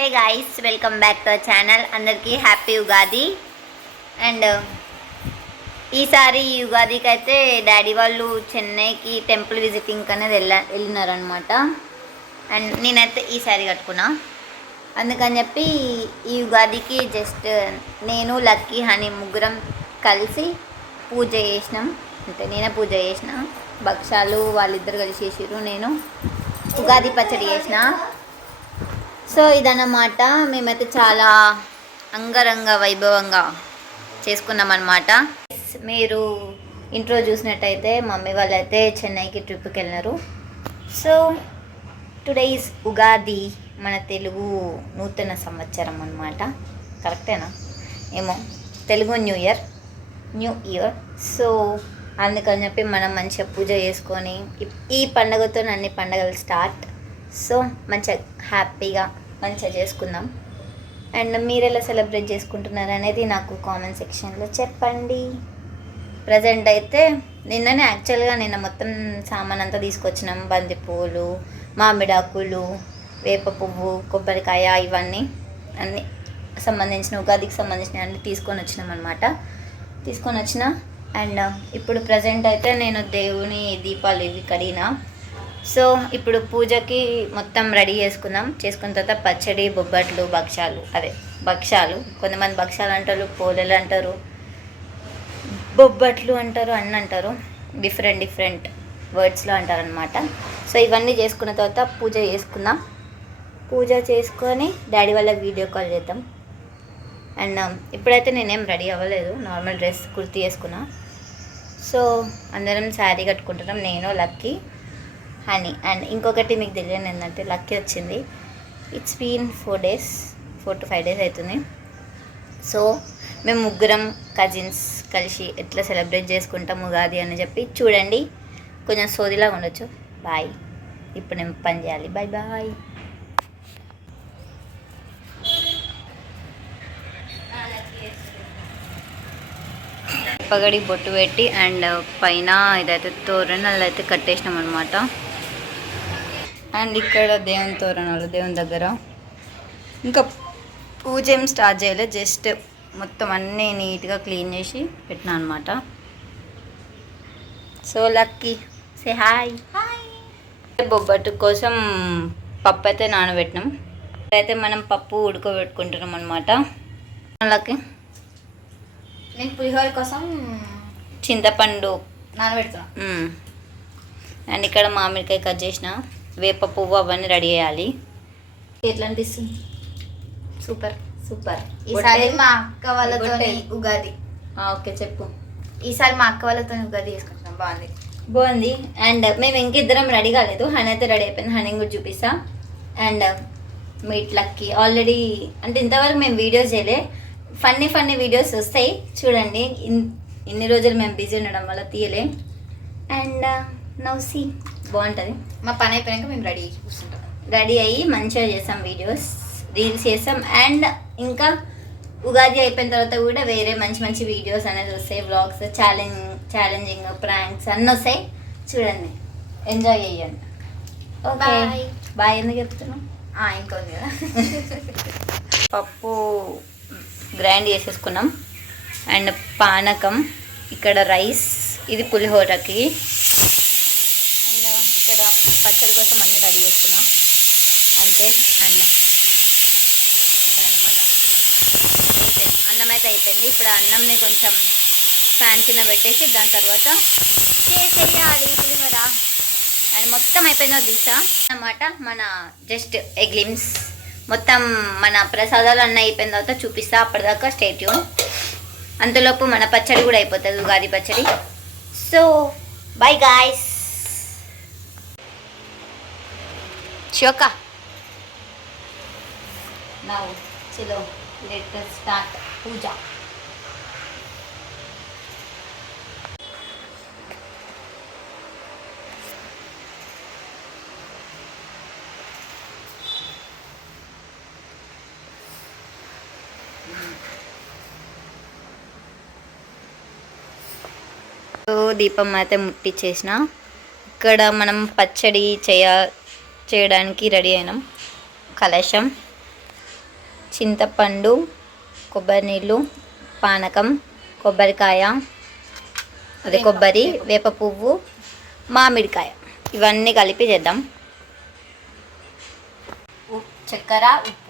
Hey guys, welcome back to our channel. అందరికీ happy Ugadi. And ఈసారి ఈ ఉగాదికి అయితే డాడీ వాళ్ళు చెన్నైకి టెంపుల్ విజిటింగ్ అనేది వెళ్ళినారనమాట. అండ్ నేనైతే ఈ శారీ కట్టుకున్నా. అందుకని చెప్పి ఈ ఉగాదికి జస్ట్ నేను లక్కీ హనీ ముగ్గురం కలిసి పూజ చేసినాం. అంటే నేనే పూజ చేసిన, భక్షాలు వాళ్ళిద్దరు కలిసి చేసిర్రు, నేను ఉగాది పచ్చడి చేసిన. సో ఇదన్నమాట, మేమైతే చాలా అంగరంగ వైభవంగా చేసుకున్నాం అన్నమాట. మీరు ఇంట్రో చూసినట్టయితే మమ్మీ వాళ్ళు అయితే చెన్నైకి ట్రిప్కి వెళ్ళినారు. సో టుడే ఈజ్ ఉగాది, మన తెలుగు నూతన సంవత్సరం అన్నమాట. కరెక్టేనా? ఏమో, తెలుగు న్యూ ఇయర్. సో అందుకని చెప్పి మనం మంచిగా పూజ చేసుకొని ఈ పండుగతో అన్ని పండుగలు స్టార్ట్. సో మంచిగా హ్యాపీగా మంచిగా చేసుకుందాం. అండ్ మీరు ఎలా సెలబ్రేట్ చేసుకుంటున్నారు అనేది నాకు కామెంట్ సెక్షన్లో చెప్పండి. ప్రజెంట్ అయితే నిన్న మొత్తం సామాన్ అంతా తీసుకొచ్చినాం. బంతి పువ్వులు, మామిడాకులు, వేప పువ్వు, కొబ్బరికాయ, ఇవన్నీ అన్నీ ఉగాదికి సంబంధించిన అన్నీ తీసుకొని వచ్చిన. అండ్ ఇప్పుడు ప్రజెంట్ అయితే నేను దేవుని దీపాలు ఇవి కడిగిన. సో ఇప్పుడు పూజకి మొత్తం రెడీ చేసుకున్న తర్వాత పచ్చడి, బొబ్బట్లు, భక్షాలు కొంతమంది భక్షాలు అంటారు, పోలేలు అంటారు, బొబ్బట్లు అంటారు, అన్నీ అంటారు, డిఫరెంట్ వర్డ్స్లో అంటారనమాట. సో ఇవన్నీ చేసుకున్న తర్వాత పూజ చేసుకొని డాడీ వాళ్ళ వీడియో కాల్ చేద్దాం. అండ్ ఇప్పుడైతే నేనేం రెడీ అవ్వలేదు, నార్మల్ డ్రెస్ కుర్తీ వేసుకున్నా. సో అందరం శారీ కట్టుకుంటున్నాం, నేను లక్కీ హనీ. అండ్ ఇంకొకటి మీకు తెలియని ఏంటంటే లక్కీ వచ్చింది. ఇట్స్ బీన్ 4 to 5 days అవుతుంది. సో మేము ముగ్గురం కజిన్స్ కలిసి ఎట్లా సెలబ్రేట్ చేసుకుంటాం ఉగాది అని చెప్పి చూడండి. కొంచెం సోదిలాగా ఉండొచ్చు. బాయ్. ఇప్పుడు నేను పని చేయాలి. బాయ్. పగడి బొట్టు పెట్టి అండ్ పైన ఇదైతే తోరణాలు అయితే కట్టేసినాం అనమాట. అండ్ ఇక్కడ దేవుని తోరణాలు దేవుని దగ్గర ఇంకా పూజ ఏం స్టార్ట్ చేయలేదు, జస్ట్ మొత్తం అన్నీ నీట్గా క్లీన్ చేసి పెట్టినా అనమాట. So lucky say hi. Bobbattu కోసం పప్పు అయితే నానబెట్టినాం. అయితే మనం పప్పు ఉడకబెట్టుకుంటున్నాం అనమాట. లక్కీ నేను పులిహోర కోసం చింతపండు నానబెడుతున్నా. అండ్ ఇక్కడ మామిడికాయ కట్ చేసిన, వేప పువ్వు అవన్నీ రెడీ చేయాలి. ఎట్లా అనిపిస్తుంది? సూపర్. ఈసారి మా అక్క వాళ్ళతో ఉగాది. ఓకే చెప్పు. ఈసారి మా అక్క వాళ్ళతో ఉగాది చేసుకుంటున్నాం. బాగుంది. అండ్ మేము ఇంకిద్దరం రెడీ కాలేదు, హనీ అయితే రెడీ అయిపోయింది. హనీ కూడా చూపిస్తా. అండ్ మీట్ లక్కీ ఆల్రెడీ, అంటే ఇంతవరకు మేము వీడియోస్ చేయలే. ఫన్నీ వీడియోస్ వస్తాయి చూడండి. ఇన్ని రోజులు మేము బిజీ ఉండడం వల్ల తీయలే. అండ్ నవ్ సీ బాగుంటుంది. మా పని అయిపోయాక మేము రెడీ అయ్యి మంచిగా చేస్తాం, రీల్స్ చేస్తాం. అండ్ ఇంకా ఉగాది అయిపోయిన తర్వాత కూడా వేరే మంచి వీడియోస్ అనేది వస్తాయి. వ్లాగ్స్, ఛాలెంజింగ్, ప్రాంక్స్ అన్నీ వస్తాయి. చూడండి, ఎంజాయ్ చేయండి. Okay bye. ఎందుకు చెప్తున్నాం? ఇంకొంది కదా. పప్పు గ్రైండ్ చేసేసుకున్నాం. అండ్ పానకం, ఇక్కడ రైస్, ఇది పులిహోరకి. అండ్ ఇక్కడ పచ్చడి కోసం అన్నీ రెడీ చేసుకున్నాం అంతే. అండ్ అన్నమాట అన్నం అయితే అయిపోయింది. ఇప్పుడు అన్నంని కొంచెం ఫ్యాన్ కింద పెట్టేసి దాని తర్వాత చేసేయాలి పులిహోర. అండ్ మొత్తం అయిపోయిందో తీసా అన్నమాట. మన జస్ట్ గ్లిమ్స్ మొత్తం మన ప్రసాదాలు అన్నీ అయిపోయిన తర్వాత చూపిస్తా. అప్పటిదాకా స్టే ట్యూన్. అంతలోపు మన పచ్చడి కూడా అయిపోతుంది, ఉగాది పచ్చడి. So by guys. Chokha now చలో లెట్ us స్టార్ట్ పూజ. దీపం అయితే ముట్టించేసిన. ఇక్కడ మనం పచ్చడి చేయడానికి రెడీ అయినాం. కలశం చింతపండు, కొబ్బరి నీళ్ళు, పానకం, కొబ్బరికాయ, అదే కొబ్బరి, వేప పువ్వు, మామిడికాయ ఇవన్నీ కలిపి చేద్దాం. చక్కెర, ఉప్పు.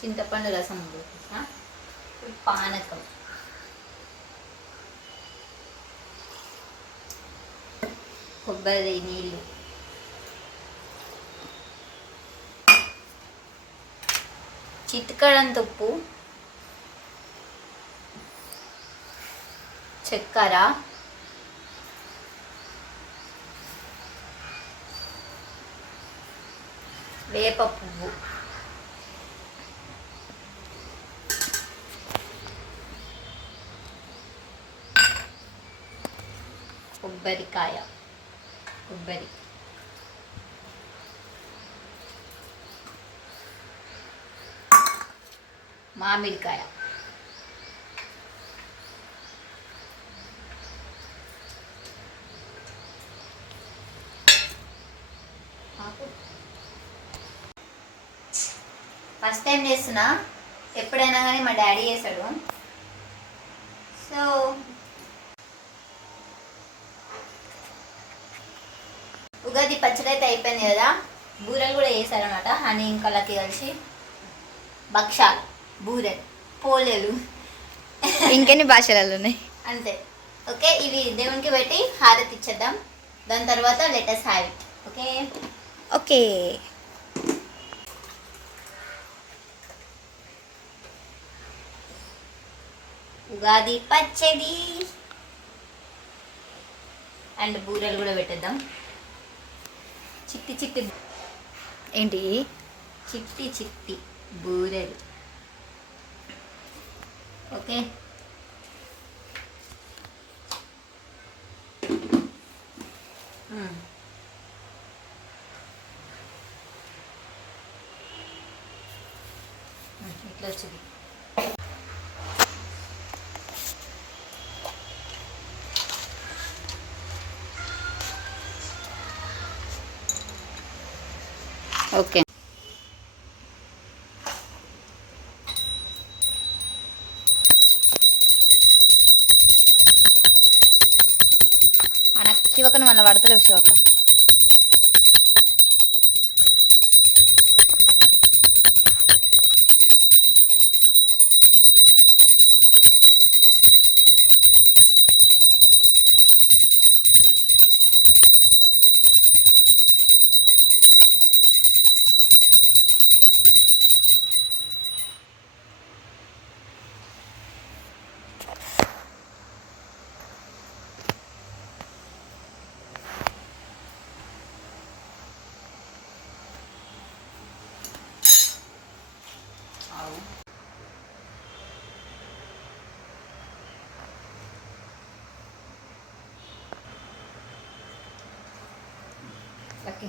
చింతపండు రసం పానకం, కొబ్బరి నీళ్ళు, చిటికెడంత ఉప్పు, చక్కెర, వేప పువ్వు, కొబ్బరికాయ, కొబ్బరి, మామిడికాయ, ఫస్ట్ టైం చేస్తున్నా, ఎప్పుడైనా కానీ మా డాడీ చేస్తాడు. సో ఉగాది పచ్చడి అయితే అయిపోయింది కదా, బూరెలు కూడా వేసారనమాట. హనీ ఇంకా లకి కలిసి భక్షాలు, బూరెలు, పోలేలు ఇంకెన్ని భాషలలో ఉన్నాయి అంతే. ఓకే, ఇవి దేవునికి పెట్టి హారతి ఇచ్చేద్దాం. దాని తర్వాత letters have it. Okay okay. Ugadi పచ్చడి అండ్ బూరెలు కూడా పెట్టేద్దాం. చిట్టి చిట్టి ఏంటి చిట్టి చిట్టి బూరెలు. ఓకే, ఇట్లా వచ్చింది. ఓకే, శివకను మళ్ళీ పడతలేవు శివక్క. ఓకే.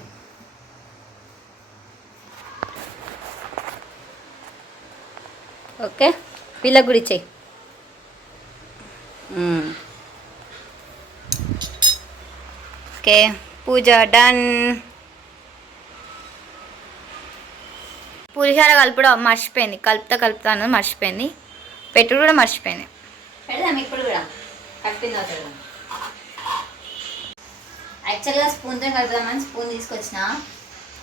ఓకే, పిల్ల గుడి చెయ్యి. ఓకే, పూజ డన్. పులిహోర కలపడం మర్చిపోయింది, కలుపుతాను మర్చిపోయింది, పెట్టుడు కూడా మర్చిపోయింది. పెడదాం ఇప్పుడు కూడా, కలిపింది అవుతుంది. యాక్చువల్గా స్పూన్తో కలుపుదామని స్పూన్ తీసుకొచ్చిన,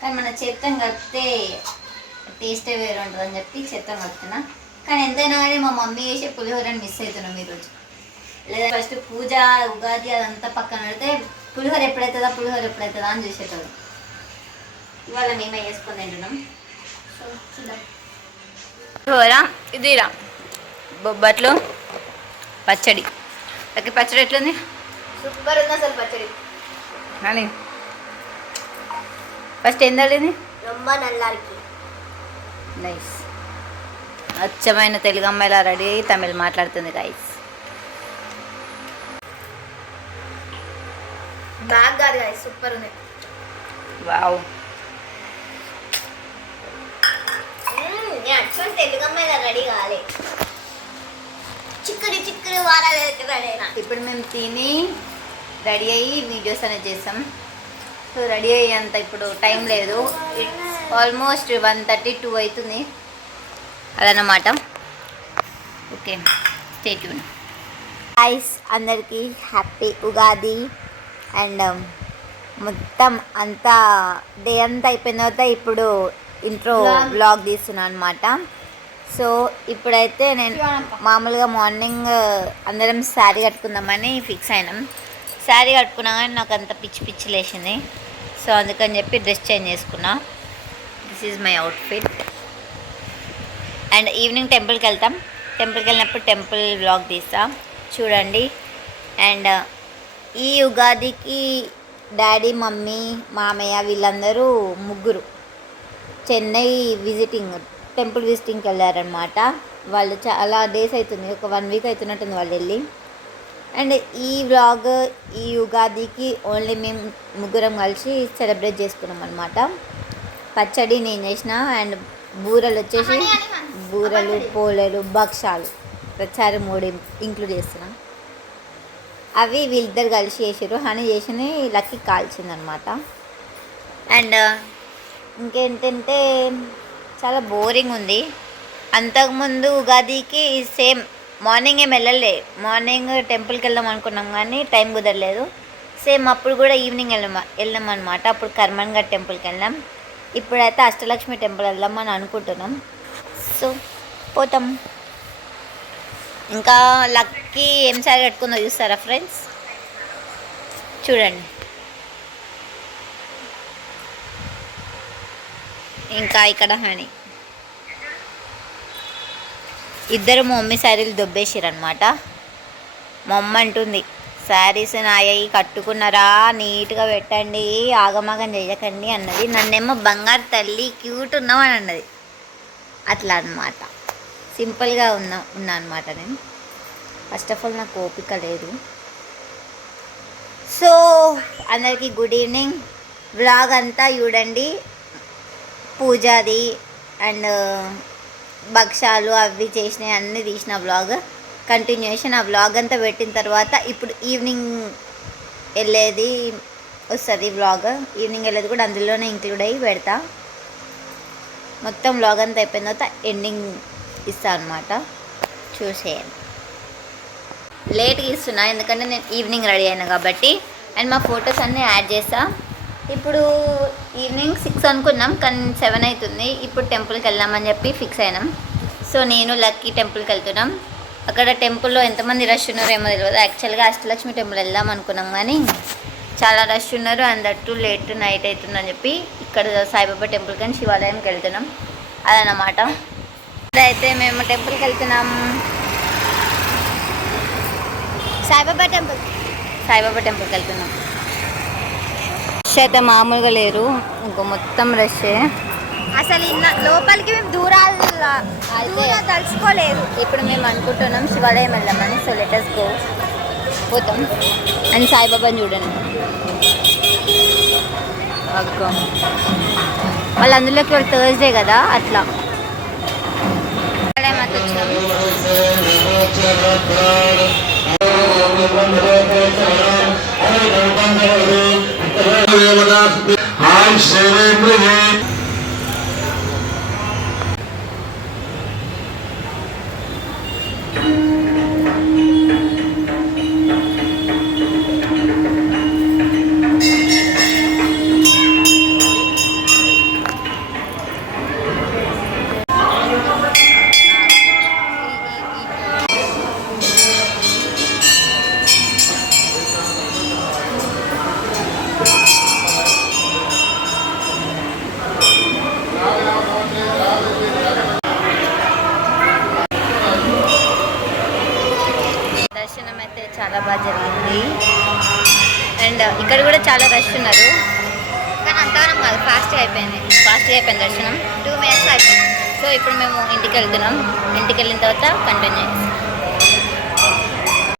కానీ మన చేత్తో కలిపితే టేస్టే వేరే ఉంటుంది అని చెప్పి చేత్తో కలుపుతున్నా. కానీ ఎంతైనా కానీ మా మమ్మీ చేసే పులిహోరని మిస్ అవుతున్నాం ఈరోజు. లేదా ఫస్ట్ పూజ ఉగాది అదంతా పక్కన పెడితే పులిహోర ఎప్పుడవుతుందా అని చూసేటోడు. ఇవాళ మేమే చేసుకొని తింటున్నాం. సో చూద్దాం. పులిహోర ఇదిరా, బొబ్బట్లు, పచ్చడి. పచ్చడి ఎట్లుంది? సూపర్ ఉంది అసలు పచ్చడి. కానీ ఫస్ట్ ఏం తల్లింది? రొమ్మ నల్లారికి. నైస్. అచ్చమైన తెలుగు అమ్మాయిలా రెడీ అయ్యి తమిళ్ మాట్లాడుతుంది గైస్. బ్యాగ్ కాదు కదా, సూపర్ ఉంది. వావ్. అటువంటి తెలుగు అమ్మాయి రెడీ కాలే, చిక్కుడు చిక్కుడు వారాలు రెడీ అయినా. ఇప్పుడు మేము తిని రెడీ అయ్యి వీడియోస్ అనేది చేస్తాం. సో రెడీ అయ్యేంత ఇప్పుడు టైం లేదు. ఇట్స్ ఆల్మోస్ట్ 1:32 అవుతుంది అదన్నమాట. Okay, stay tune. గైస్, అందరికీ హ్యాపీ ఉగాది. అండ్ మొత్తం అంతా డే అంతా అయిపోయిన తర్వాత ఇప్పుడు ఇంట్రో బ్లాగ్ తీస్తున్నాను అనమాట. సో ఇప్పుడైతే నేను మామూలుగా మార్నింగ్ అందరం శారీ కట్టుకుందామని ఫిక్స్ అయినాం. శారీ కట్టుకున్నా కానీ నాకు అంత పిచ్చి పిచ్చి లేచింది. సో అందుకని చెప్పి డ్రెస్ చేంజ్ చేసుకున్నా. This is my outfit. And evening టెంపుల్కి వెళ్తాం. టెంపుల్కి వెళ్ళినప్పుడు టెంపుల్ వ్లాగ్ తీస్తాం, చూడండి. అండ్ ఈ ఉగాదికి డాడీ, మమ్మీ, మామయ్య వీళ్ళందరూ ముగ్గురు చెన్నై టెంపుల్ విజిటింగ్కి వెళ్ళారనమాట. వాళ్ళు చాలా డేస్ అవుతుంది, ఒక 1 వీక్ అవుతున్నట్టుంది వాళ్ళు వెళ్ళి. అండ్ ఈ వ్లాగ్ ఈ ఉగాదికి ఓన్లీ మేము ముగ్గురం కలిసి సెలబ్రేట్ చేసుకున్నాం అనమాట. పచ్చడి నేను చేసిన. అండ్ బూరెలు వచ్చేసి బూరెలు, పోలేలు, భక్షాలు ప్రతిసారి 3 ఇంక్లూడ్ చేస్తున్నాం. అవి వీళ్ళిద్దరు కలిసి చేసారు. హనీ చేసి లక్కీ కాల్చిందనమాట. అండ్ ఇంకేంటంటే చాలా బోరింగ్ ఉంది. అంతకుముందు ఉగాదికి సేమ్ మార్నింగ్ ఏం వెళ్ళలే. మార్నింగ్ టెంపుల్కి వెళ్దాం అనుకున్నాం కానీ టైం కుదరలేదు. సేమ్ అప్పుడు కూడా ఈవినింగ్ వెళ్ళాం అనమాట. అప్పుడు కర్మన్ఘట్ టెంపుల్కి వెళ్ళాం. ఇప్పుడైతే అష్టలక్ష్మి టెంపుల్ వెళ్దామని అనుకుంటున్నాం. సో పోతాం. ఇంకా లక్కీ ఏం సారీ కట్టుకుందో చూస్తారా ఫ్రెండ్స్? చూడండి. ఇంకా ఇక్కడ హనీ ఇద్దరు మా మమ్మీ శారీలు దొబ్బేసిరనమాట. మా అమ్మ అంటుంది, శారీస్ నాయి కట్టుకున్నారా, నీట్గా పెట్టండి, ఆగమాగం చేయకండి అన్నది. నన్నేమో బంగారు తల్లి క్యూట్ ఉన్నామని అన్నది. అట్లా అనమాట, సింపుల్గా ఉన్నా అనమాట నేను. ఫస్ట్ ఆఫ్ ఆల్ నాకు ఓపిక లేదు. సో అందరికీ గుడ్ ఈవినింగ్. వ్లాగ్ అంతా చూడండి. పూజాది అండ్ భక్షాలు అవి చేసినవి అన్నీ తీసిన వ్లాగ్ కంటిన్యూషన్. ఆ వ్లాగ్ అంతా పెట్టిన తర్వాత ఇప్పుడు ఈవినింగ్ వెళ్ళేది వస్తుంది వ్లాగ్. ఈవినింగ్ వెళ్ళేది కూడా అందులోనే ఇంక్లూడ్ అయ్యి పెడతా. మొత్తం వ్లాగ్ అంతా అయిపోయిన తర్వాత ఎండింగ్ ఇస్తా అనమాట, చూసేయండి. లేట్గా ఇస్తున్నా ఎందుకంటే నేను ఈవినింగ్ రెడీ అయినా కాబట్టి. అండ్ మా ఫొటోస్ అన్నీ యాడ్ చేస్తా. ఇప్పుడు ఈవినింగ్ 6 అనుకున్నాం కానీ 7 అవుతుంది. ఇప్పుడు టెంపుల్కి వెళ్దామని చెప్పి ఫిక్స్ అయినాం. సో నేను లక్కీ టెంపుల్కి వెళ్తున్నాం. అక్కడ టెంపుల్లో ఎంతమంది రష్ ఉన్నారో ఏమో తెలియదు. యాక్చువల్గా అష్టలక్ష్మి టెంపుల్ వెళ్దాం అనుకున్నాం కానీ చాలా రష్ ఉన్నారు. అండ్ అటు లేట్ నైట్ అవుతుందని చెప్పి ఇక్కడ సాయిబాబా టెంపుల్ కానీ శివాలయంకి వెళ్తున్నాం. అదనమాట. ఇప్పుడైతే మేము టెంపుల్కి వెళ్తున్నాం. సాయిబాబా టెంపుల్కి వెళ్తున్నాం. రష్ అయితే మామూలుగా లేరు, ఇంకో మొత్తం రష్. అసలు లోపలికి మేము దూరాలు తలుచుకోలేదు. ఇప్పుడు మేము అనుకుంటున్నాం శివాలయం వెళ్దామని. సో లెటర్స్ గో, పోతాం. అండ్ సాయిబాబాని చూడండి. అగ్గో వాళ్ళు అందులోకి వాళ్ళు థర్స్డే కదా అట్లా. దర్శనం అయితే చాలా బాగా జరిగింది. అండ్ ఇక్కడ కూడా చాలా రష్ ఉన్నారు కానీ అంతగానం కాదు, ఫాస్ట్గా అయిపోయింది దర్శనం. 2 minutes అయిపోయింది. సో ఇప్పుడు మేము ఇంటికి వెళ్తున్నాం. ఇంటికి వెళ్ళిన తర్వాత కంటిన్యూ చేస్తాం.